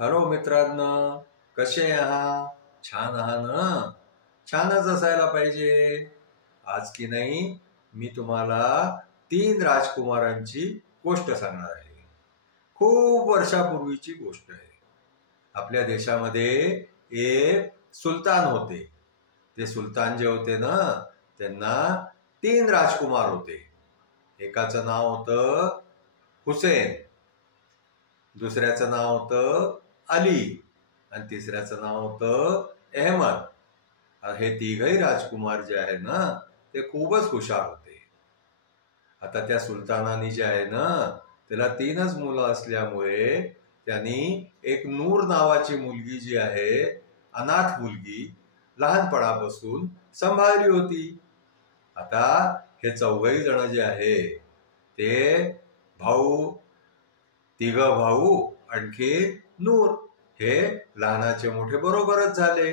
Hello मित्रांनो, कसे आहात? छान आहात ना? छानच असायला पाहिजे. आज की नाही मी तुम्हाला 3 राजकुमारांची गोष्ट सांगणार आहे. खूप वर्षापूर्वीची गोष्ट आहे. आपल्या देशामध्ये एक सुलतान होते. ते सुलतान जे होते ना, त्यांना 3 राजकुमार होते. एकाचं नाव होतं हुसेन, दुसऱ्याचं नाव होतं अली आणि तिसऱ्याचं नाव होतं अहमद. हे तिघही राजकुमार जे आहे ना, ते खूपच हुशार होते. आता त्या सुलतानाने जे आहे ना, त्याला 3च मुलं असल्यामुळे त्यांनी एक नूर नावाची मुलगी जी आहे, अनाथ मुलगी, लहानपणापासून सांभाळली होती. आता हे चौघही जण जे आहे ते भाऊ, 3 भाऊ आणखी नूर, हे लहानाचे मोठे बरोबरच झाले.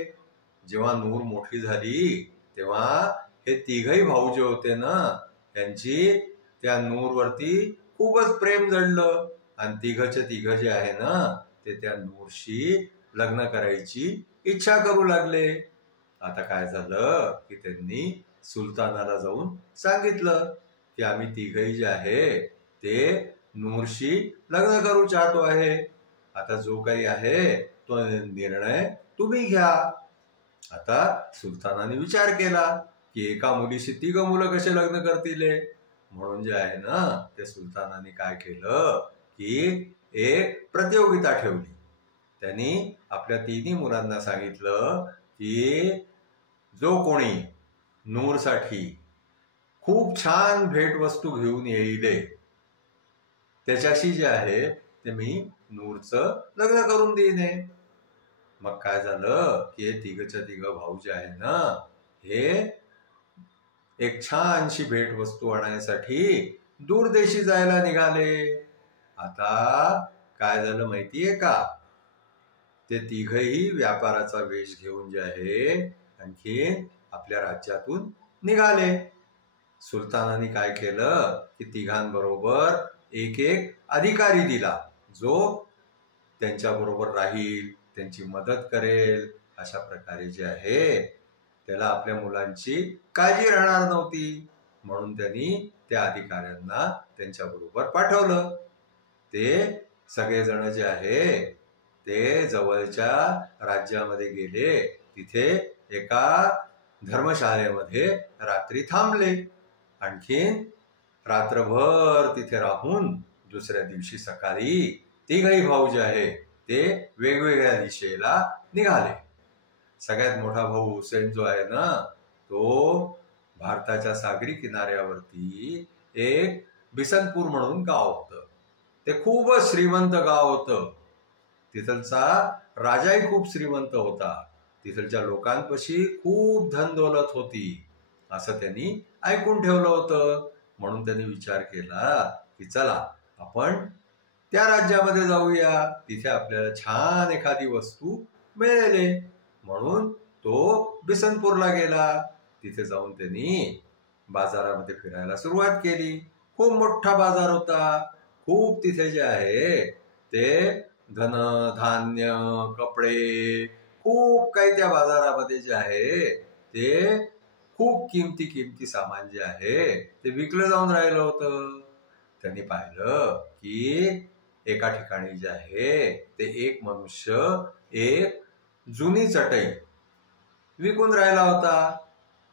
जेव्हा नूर मोठी झाली तेव्हा हे 3ही भाऊ जे होते ना, त्यांची त्या नूरवरती खूपच प्रेम जडलं आणि 3चे 3 जे आहे ना, ते त्या नूरशी लग्न करायची इच्छा करू लागले. आता काय झालं की त्यांनी सुलतानाला जाऊन सांगितलं की आम्ही 3ही जे आहे ते नूरशी लग्न करू चाहतो आहे. आता जो काही आहे तो निर्णय तुम्ही घ्या. आता सुलतानाने विचार केला की एका मुलीशी 3 मुलं कसे लग्न करतील. म्हणून जे आहे ना, त्या सुलतानाने काय केलं की एक प्रतियोगिता ठेवली. त्यांनी आपल्या 3ही मुलांना सांगितलं की जो कोणी नूरसाठी खूप छान भेटवस्तू घेऊन येईल त्याच्याशी जे आहे ते मी नूरचं लग्न करून देईन. मग काय झालं की हे 3च्या 3 भाऊ जे आहे ना, हे एक छानशी भेटवस्तू आणण्यासाठी दूरदेशी जायला निघाले. आता काय झालं माहितीये का, ते 3ही व्यापाराचा वेश घेऊन जे आहे आणखी आपल्या राज्यातून निघाले. सुलतानाने काय केलं की 3घांबरोबर एक एक अधिकारी दिला, जो त्यांच्याबरोबर राहील, त्यांची मदत करेल. अशा प्रकारे जे आहे त्याला आपल्या मुलांची काळजी राहणार नव्हती. म्हणून त्यांनी त्या अधिकाऱ्यांना त्यांच्याबरोबर पाठवलं. ते सगळेजण जे आहे ते जवळच्या राज्यामध्ये गेले. तिथे एका धर्मशाळेमध्ये रात्री थांबले. आणखीन रात्रभर तिथे राहून दुसऱ्या दिवशी सकाळी 3ही भाऊ जे आहे ते वेगवेगळ्या दिशेला निघाले. सगळ्यात मोठा भाऊ हुसेन जो आहे ना, तो भारताच्या सागरी किनाऱ्यावरती एक बिसनपूर म्हणून गाव होतं. ते खूपच श्रीमंत गाव होतं. तिथलचा राजाही खूप श्रीमंत होता. तिथलच्या लोकांपाशी खूप धनदौलत होती असं त्यांनी ऐकून ठेवलं होतं. म्हणून त्यांनी विचार केला की चला आपण त्या राज्यामध्ये जाऊया, तिथे आपल्याला छान एखादी वस्तू मिळेल. म्हणून तो बिसनपूरला गेला. तिथे जाऊन त्यांनी बाजारामध्ये फिरायला सुरुवात केली. खूप मोठा बाजार होता. खूप तिथे जे आहे ते धन धान्य, कपडे, खूप काही त्या बाजारामध्ये जे आहे ते खूप किमती सामान जे आहे ते विकलं जाऊन राहिलं होतं. त्यांनी पाहिलं की एका ठिकाणी जे आहे ते एक मनुष्य एक जुनी चटई विकून राहिला होता.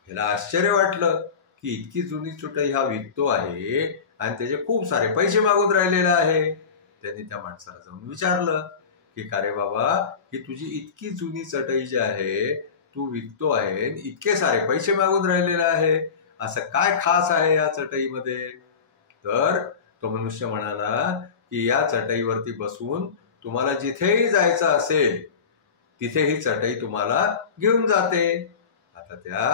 ह्याला आश्चर्य वाटलं की इतकी जुनी चटई हा विकतो आहे आणि त्याचे खूप सारे पैसे मागून राहिलेले आहे. त्यांनी त्या माणसाला जाऊन विचारलं की का रे बाबा, ही तुझी इतकी जुनी चटई जी आहे तू विकतो आहे, इतके सारे पैसे मागून राहिलेले आहे, असं काय खास आहे या चटईमध्ये? तर तो मनुष्य म्हणाला की या चटईवरती बसून तुम्हाला जिथेही जायचं असेल तिथे ही चटई तुम्हाला घेऊन जाते. आता त्या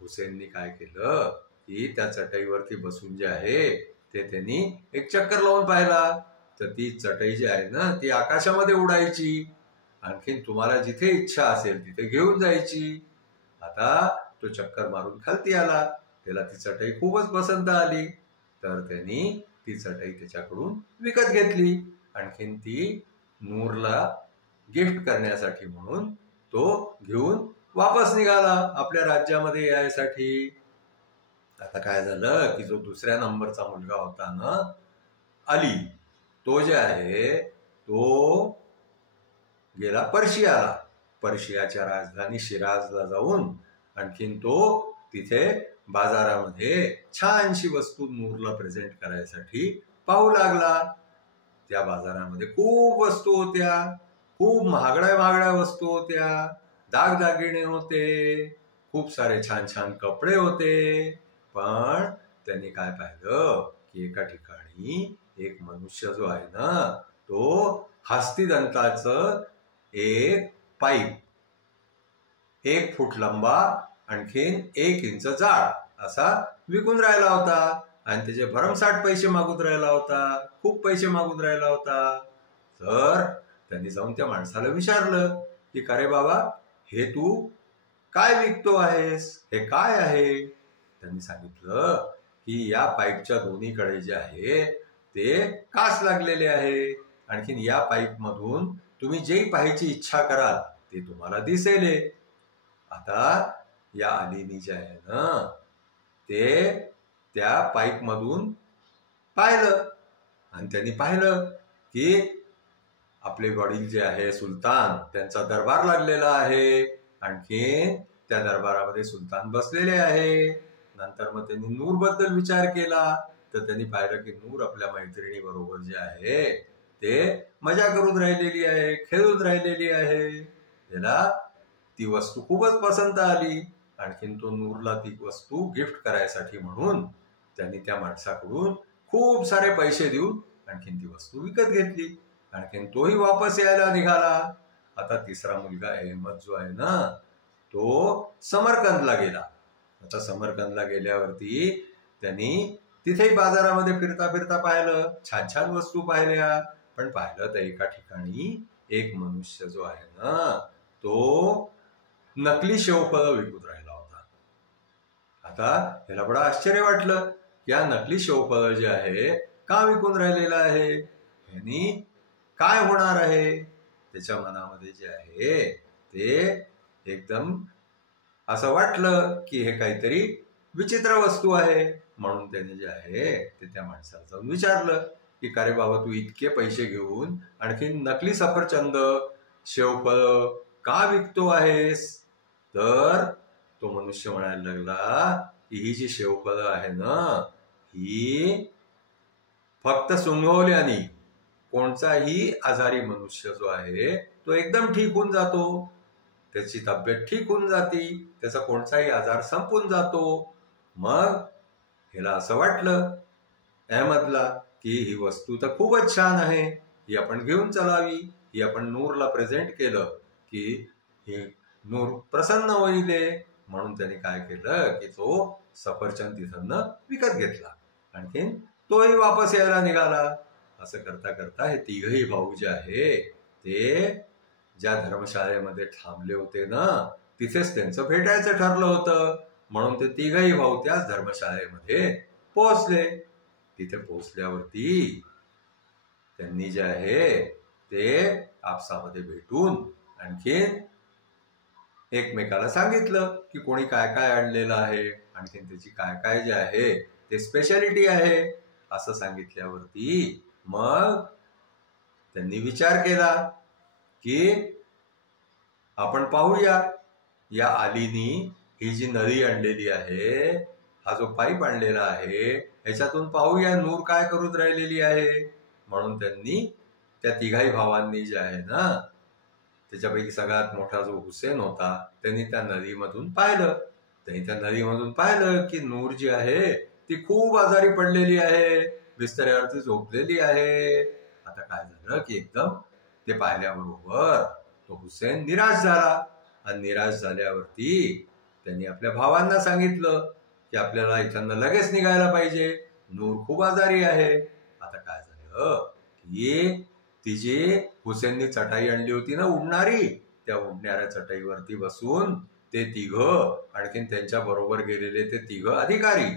हुसेननी काय केलं की त्या चटईवरती बसून जे आहे ते त्यांनी एक चक्कर लावून पाहिला. तर ती चटई जी आहे ना, ती आकाशामध्ये उडायची. आणखीन तुम्हाला जिथे इच्छा असेल तिथे घेऊन जायची. आता तो चक्कर मारून खालती आला. त्याला ती चटई खूपच पसंत आली. तर त्यांनी ती चटई त्याच्याकडून विकत घेतली. आणखीन ती नूरला गिफ्ट करण्यासाठी म्हणून तो घेऊन वापस निघाला आपल्या राज्यामध्ये यायसाठी. आता काय झालं की जो दुसऱ्या नंबरचा मुलगा होता ना अली, तो जे आहे तो गेला पर्शियाला. पर्शियाच्या राजधानी शिराजला जाऊन आणखीन तो तिथे बाजारामध्ये छानशी वस्तू नूरला प्रेझेंट करायसाठी पाहू लागला. त्या बाजारामध्ये खूप वस्तू होत्या, खूप महागड्या वस्तू होत्या, दागदागिने होते, खूप सारे छान छान कपडे होते. पण त्यांनी काय पाहिलं की एका ठिकाणी एक मनुष्य जो आहे ना तो हस्तिदंताचं एक पाईप 1 फूट लंबा आणखीन 1 इंच जाड असा विकून राहिला होता आणि त्याचे भरमसाठ पैसे मागून राहिला होता, खूप पैसे मागून राहिला होता. तर त्यांनी जाऊन त्या माणसाला विचारलं की अरे बाबा, हे तू काय विकतो आहेस, हे काय आहे? त्यांनी सांगितलं की या पाईपच्या दोन्हीकडे जे आहे ते काच लागलेले आहे, आणखीन या पाईप मधून तुम्ही जे पाहायची इच्छा कराल ते तुम्हाला दिसेल. आता या अलीनी जे आहे ना ते त्या पाईप मधून पाहिलं आणि त्यांनी पाहिलं की आपले वडील जे आहे सुलतान, त्यांचा दरबार लागलेला आहे, आणखीन त्या दरबारामध्ये सुलतान बसलेले आहे. नंतर मग त्यांनी नूर बद्दल विचार केला तर त्यांनी पाहिलं की नूर आपल्या मैत्रिणी बरोबर जे आहे ते मजा करून राहिलेली आहे, खेळून राहिलेली आहे. त्याला ती वस्तू खूपच पसंत आली. आणखीन तो नूरला ती वस्तू गिफ्ट करायसाठी म्हणून त्यांनी त्या माणसाकडून खूप सारे पैसे देऊन आणखीन ती वस्तू विकत घेतली. आणखीन तोही वापस यायला निघाला. आता तिसरा मुलगा अहमद जो आहे ना तो समरकंदला गेला. आता समरकंदला गेल्यावरती त्यांनी तिथेही बाजारामध्ये फिरता फिरता पाहिलं, छान छान वस्तू पाहिल्या. पण पाहिलं तर एका ठिकाणी एक मनुष्य जो आहे ना तो नकली शेवफळं विकून राहिला होता. आता ह्याला बडं आश्चर्य वाटलं की या नकली शेवफळं जे आहे का विकून राहिलेलं आहे, ह्यानी काय होणार आहे? त्याच्या मनामध्ये जे आहे ते एकदम असं वाटलं की हे काहीतरी विचित्र वस्तू आहे. म्हणून त्याने जे आहे ते त्या माणसाला जाऊन विचारलं की अरे बाबा, तू इतके पैसे घेऊन आणखीन नकली सफरचंद शेवफळ का विकतो आहेस? तर तो मनुष्य म्हणायला लागला की ही जी शेवफळं आहे ना ही फक्त सुंगवल्याने कोणताही आजारी मनुष्य जो आहे तो एकदम ठीक होऊन जातो, त्याची तब्येत ठीक होऊन जाती, त्याचा कोणताही आजार संपून जातो. मग ह्याला असं वाटलं अहमदला की ही वस्तू तर खूपच छान आहे, ही आपण घेऊन चलावी. ही आपण नूरला प्रेझेंट केलं की ही नूर प्रसन्न होईल. म्हणून त्याने काय केलं की तो सफरचंद तिथं विकत घेतला, आणखीन तोही वापस यायला निघाला. असं करता करता हे तिघही भाऊ जे आहे ते ज्या धर्मशाळेमध्ये थांबले होते ना तिथेच त्यांचं भेटायचं ठरलं होतं. म्हणून ते तिघही भाऊ त्याच धर्मशाळेमध्ये पोहोचले. तिथे पोहोचल्यावरती त्यांनी जे आहे ते आपसामध्ये भेटून आणखीन एकमेकाला सांगितलं की कोणी काय काय आणलेलं आहे, आणखीन त्याची काय काय जे आहे ते स्पेशालिटी आहे. असं सांगितल्यावरती मग त्यांनी विचार केला की आपण पाहूया या अलीनी ही जी नळी आणलेली आहे, हा जो पाईप आणलेला आहे, ह्याच्यातून पाहूया नूर काय करून राहिलेली आहे. म्हणून त्यांनी त्या तिघाही भावांनी जे आहे ना त्याच्यापैकी सगळ्यात मोठा जो हुसेन होता त्यांनी त्या नदीमधून पाहिलं. त्यांनी त्या नदीमधून पाहिलं की नूर जी आहे ती खूप आजारी पडलेली आहे, बिस्तऱ्यावरती झोपलेली आहे. आता काय झालं की एकदम ते पाहिल्याबरोबर तो हुसेन निराश झाला आणि निराश झाल्यावरती त्यांनी आपल्या भावांना सांगितलं की आपल्याला इथं लगेच निघायला पाहिजे, नूर खूप आजारी आहे. आता काय झालं की ती जी हुसेननी चटाई आणली होती ना उडणारी, त्या उडणाऱ्या चटाईवरती बसून ते तिघं आणखीन त्यांच्या बरोबर गेलेले ते तिघं अधिकारी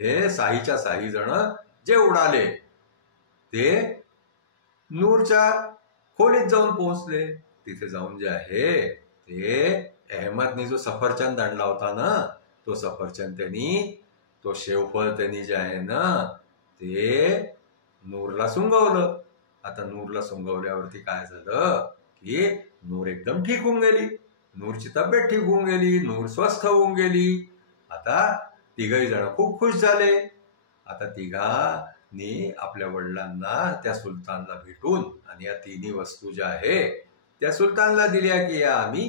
हे साहीच्या साही जण जे उडाले ते नूरच्या खोलीत जाऊन पोहोचले. तिथे जाऊन जे आहे ते अहमदने जो सफरचंद आणला होता ना, तो सफरचंद तो शेवफळ त्यांनी जे आहे ना ते नूरला सुंगवलं. आता नूरला सुंगवल्यावरती काय झालं की नूर एकदम ठीक होऊन गेली, नूरची तब्येत ठीक होऊन गेली, नूर स्वस्थ होऊन गेली. आता तिघही जण खूप खुश झाले. आता तिघांनी आपल्या वडिलांना त्या सुलतानला भेटून आणि या तिन्ही वस्तू ज्या आहे त्या सुलतानला दिल्या की या आम्ही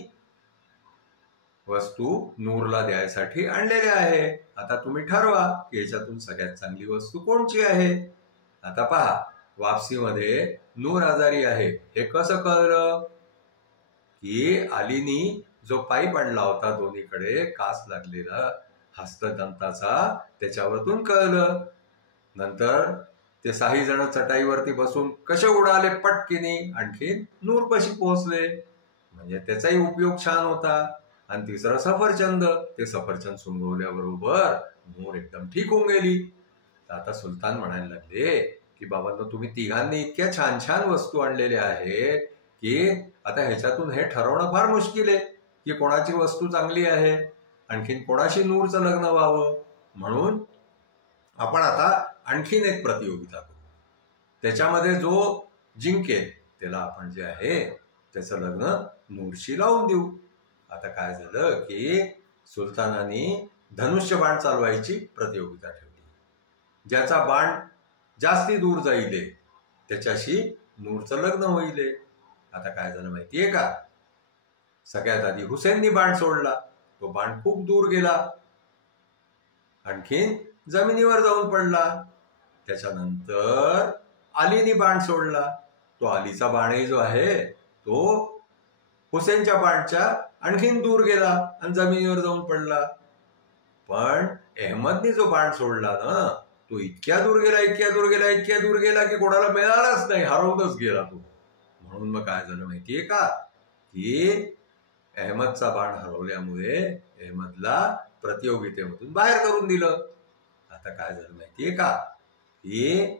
वस्तू नूरला द्यायसाठी आणलेल्या आहे. आता तुम्ही ठरवा की याच्यातून सगळ्यात चांगली वस्तू कोणची आहे. आता पहा, वापसीमध्ये नूर आजारी आहे हे कसं कळलं की अलीनी जो पाईप आणला होता दोन्हीकडे कास लागलेला हस्तदंताचा, त्याच्यावरतून कळलं. नंतर ते 6 जण चटाईवरती बसून कसे उडाले पटकिनी आणखीन नूरपाशी पोहोचले, म्हणजे त्याचाही उपयोग छान होता. आणि तिसरं सफरचंद, ते सफरचंद सुंगवल्याबरोबर नूर एकदम ठीक होऊन गेली. आता सुलतान म्हणायला लागले की बाबांनो, तुम्ही तिघांनी इतक्या छान छान वस्तू आणलेल्या आहेत की आता ह्याच्यातून हे ठरवणं फार मुश्किल आहे की कोणाची वस्तू चांगली आहे, आणखीन कोणाशी नूरचं लग्न व्हावं. म्हणून आपण आता आणखीन एक प्रतियोगिता करू. त्याच्यामध्ये जो जिंकेल त्याला आपण जे आहे त्याचं लग्न नूरशी लावून देऊ. आता काय झालं की सुलतानाने धनुष्य बाण चालवायची प्रतियोगिता ठेवली. ज्याचा बाण जास्ती दूर जाईल त्याच्याशी नूरचं लग्न होईल. आता काय झालं माहितीये का, सगळ्यात आधी हुसेननी बाण सोडला, तो बाण खूप दूर गेला, आणखीन जमिनीवर जाऊन पडला. त्याच्यानंतर अलीनी बाण सोडला, तो अलीचा बाणही जो आहे तो हुसेनच्या बाणच्या आणखीन दूर गेला आणि जमिनीवर जाऊन पडला. पण अहमदने जो बाण सोडला ना, तो इतक्या दूर गेला, इतक्या दूर गेला, इतक्या दूर गेला की कोणाला मिळालाच नाही, हरवूनच गेला तो. म्हणून मग काय झालं माहितीये का की अहमदचा बाण हरवल्यामुळे अहमदला प्रतियोगितेमधून बाहेर करून दिलं. आता काय झालं माहितीये का की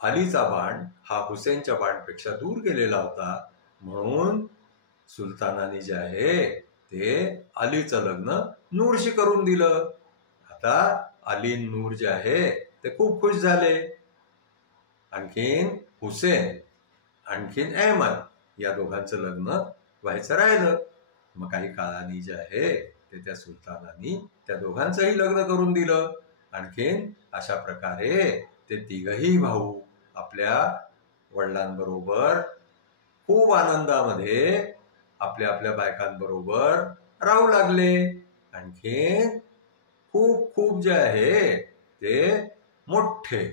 अलीचा बाण हा हुसेनच्या बाणपेक्षा दूर गेलेला होता, म्हणून सुलतानाने जे आहे ते अलीचं लग्न नूरशी करून दिलं. आता अली नूर जे आहे ते खूप खुश झाले. आणखीन हुसेन आणखीन अहमद या दोघांचं लग्न व्हायचं राहिलं. मग काही काळाने जे आहे ते त्या सुलतानाने त्या दोघांचंही लग्न करून दिलं. आणखीन अशा प्रकारे ते तिघही भाऊ आपल्या वडिलांबरोबर खूप आनंदामध्ये आपल्या आपल्या बायकांबरोबर राहू लागले. आणखीन खूप खूप जे आहे ते मोठे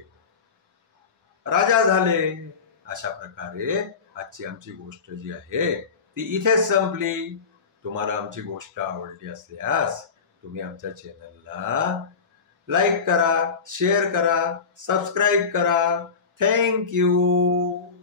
राजा झाले. अशा प्रकारे आजची आमची गोष्ट जी आहे ती इथेच संपली. तुम्हाला आमची गोष्ट आवडली असल्यास तुम्ही आमच्या चॅनलला लाईक करा, शेअर करा, सबस्क्राईब करा. Thank you.